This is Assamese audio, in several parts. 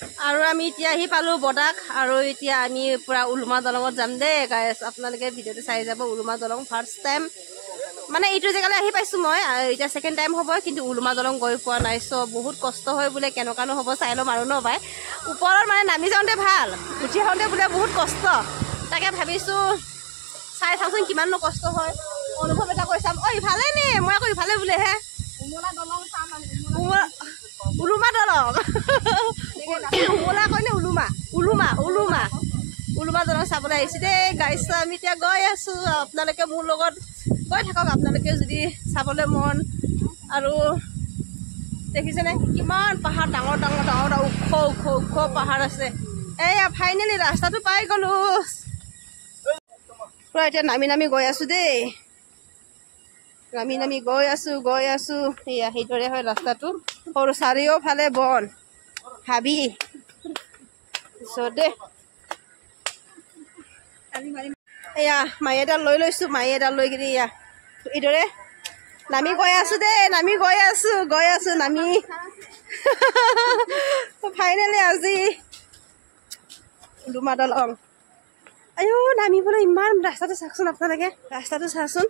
আৰু আমি এতিয়া আহি পালো বডাক আৰু এতিয়া আমি পুৰা উলুমা দলঙত যাম দেই গাইছ আপোনালোকে ভিডিঅ'টো চাই যাব উলুমা দলং ফাৰ্ষ্ট টাইম মানে এইটো জেগালৈ আহি পাইছো মই এতিয়া সেকেন্ড টাইম হ'ব কিন্তু উলুমা দলং গৈ পোৱা নাই চ বহুত কষ্ট হয় বোলে কেনেকুৱানো হ'ব চাই ল'ম আৰু ন ভাই ওপৰত মানে নামি যাওঁতে ভাল উঠি আহোঁতে বোলে বহুত কষ্ট তাকে ভাবিছো চাই চাওঁচোন কিমাননো কষ্ট হয় অনুভৱ এটা কৰি চাম ঐ ইফালে নে মই আকৌ ইফালে বোলেহে উলুমা দলং উমলা কয় নে উলুমা উলুমা উলুমা উলুমা দলং চাবলৈ আহিছো দেই গাইছ আমি এতিয়া গৈ আছো আপোনালোকে মোৰ লগত গৈ থাকক আপোনালোকে যদি চাবলৈ মন আৰু দেখিছেনে কিমান পাহাৰ ডাঙৰ ডাঙৰ ডাঙৰ ডাঙৰ ওখ ওখ ওখ পাহাৰ আছে এয়া ফাইনেলি ৰাস্তাটো পাই গলো পুৰা এতিয়া নামি নামি গৈ আছো দেই নামি নামি গৈ আছো এয়া সেইদৰে হয় ৰাস্তাটো সৰু চাৰিওফালে বন হাবি দেই এয়া মাৰি এডাল লৈ লৈছো মাৰি এডাল লৈ কিনি এয়া এইদৰে নামি গৈ আছো দেই নামি গৈ আছো নামি ফাইনেলি আজি উলুমা দলং আয়ো নামিবলৈ ইমান ৰাস্তাটো চাওকচোন আপোনালোকে ৰাস্তাটো চাচোন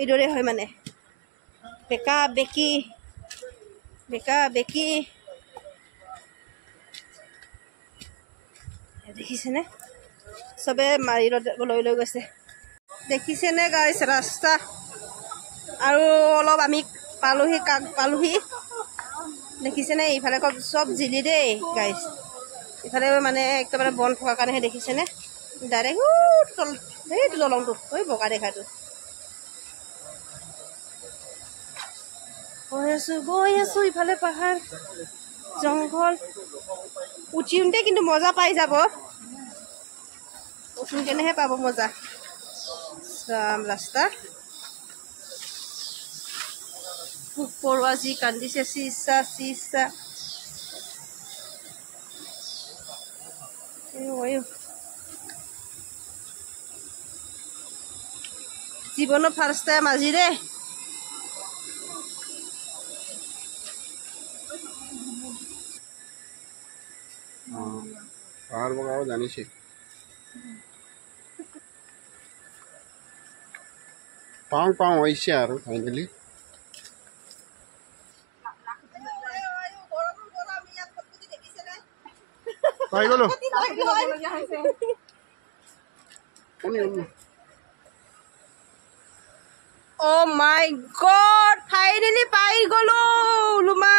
এইদৰে হয় মানে বেকা বেকি দেখিছেনে চবে মাৰি লৈ গৈছে দেখিছেনে গাইছ ৰাস্তা আৰু অলপ আমি পালোহি দেখিছেনে ইফালে চব জিলি দেই গাইছ ইফালে মানে একেবাৰে বন থকাৰ কাৰণেহে দেখিছেনে ডাইৰেক্ট সেইটো দলংটো ঐ বগা দেখাটো গৈ আছো ইফালে পাহাৰ জংঘল উঠিওঁতে কিন্তু মজা পাই যাব উঠোঁতেনেহে পাব মজা ৰাস্তা পোক পৰুৱা যি কান্দিছে চিচা জীৱনৰ ফাৰ্ষ্ট টাইম আজি দেই পাহাড় বগাও জানিছে পাওঁ হৈছে আৰু ফাইনেলি পাই গলো Oh my god ফাইনেলি পাই গলো উলুমা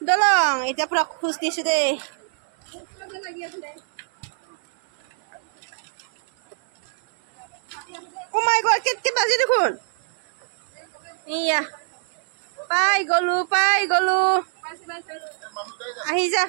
দলং এতিয়া পুৰা খুশ দিছো দেই Oh my god কেতকে বাজি দেখোন ইয়া পাই গলো আহি যা